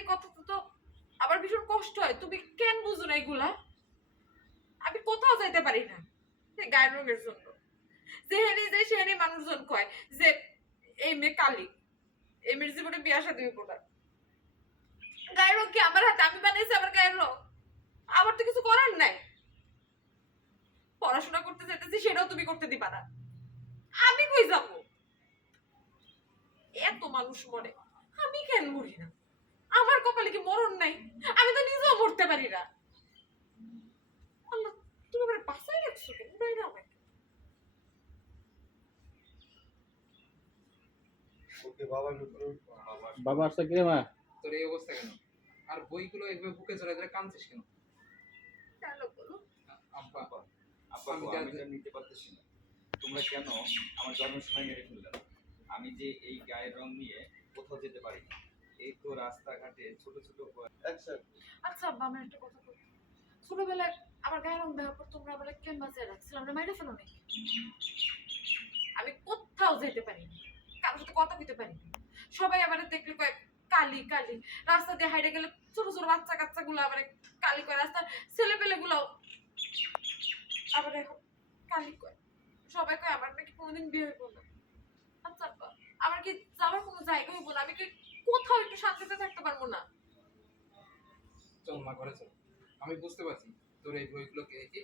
এই কথাটা তো আবার ভীষণ কষ্ট হয়। তুমি কেন বুঝো না এগুলা? আমি কোথাও যাইতে পারি না। এই গায়ের রঙের জন্য। যেহেনি যে সেহেনি মানুষজন কয় যে, এই মেয়ে কালী। এই মেয়ের জীবনে বিয়া শাদী হইব না। গায়ের রং কি আমার হাতে? আমি বানিয়েছি আমার গায়ের রং। আমার তো কিছু করার নাই। পড়াশোনা করতে চাইতেছি সেটাও তুমি করতে দিবা না। আমি কই যাব? এত মানুষ মরে, আমি কেন মরি না? আমার কপালে কি মরণ নাই? আমি তো নিজেও মরতে পারি না। আল্লাহ তুমি আমার বাসায় রাখছো কেন? আমাকে। বাবা বাবা আসছে কি রে মা? তোর এই অবস্থা কেন? আর বইগুলো এভাবে বুকে চড়াই ধরে কাঁদছিস কেন? কেন আব্বা আপা আমি যা- নিতে পারতেছি না। তোমরা কেন আমার জন্মের সময় মেরে ফেললে আমি যে এই গায়ের রং নিয়ে কোথাও যেতে পারি না। এই তো রাস্তাঘাটে ছোট ছোট আচ্ছা। আচ্ছা আব্বা আমার একটা কথা বলো। ছোটবেলায় আমার গায়ের রং দেওয়ার পর তোমরা আবার কেন বাঁচিয়ে রাখছিল? আমরা মাইরে ফেলো নাকি আমি কোথাও যেতে পারি না কারোর সাথে কথা কইতে পারি সবাই আবার দেখলে কয় কালি কালি। রাস্তা দিয়ে হাইটে গেলে ছোট ছোট বাচ্চা কাচ্চা গুলো আবার কালি কয়। রাস্তার ছেলে পেলে গুলো আবার এখন কালি কয়। সবাই কয় আমার নাকি কোনোদিন বিয়ে হইব না। আচ্ছা আব্বা আমার কি যাওয়ার কোনো জায়গা হইব না? আমি কি একটু শান্তিতে থাকতে পারব না। চল মা, ঘরে চল। আমি বুঝতে পারছি তোর এই বইগুলোকে দেখে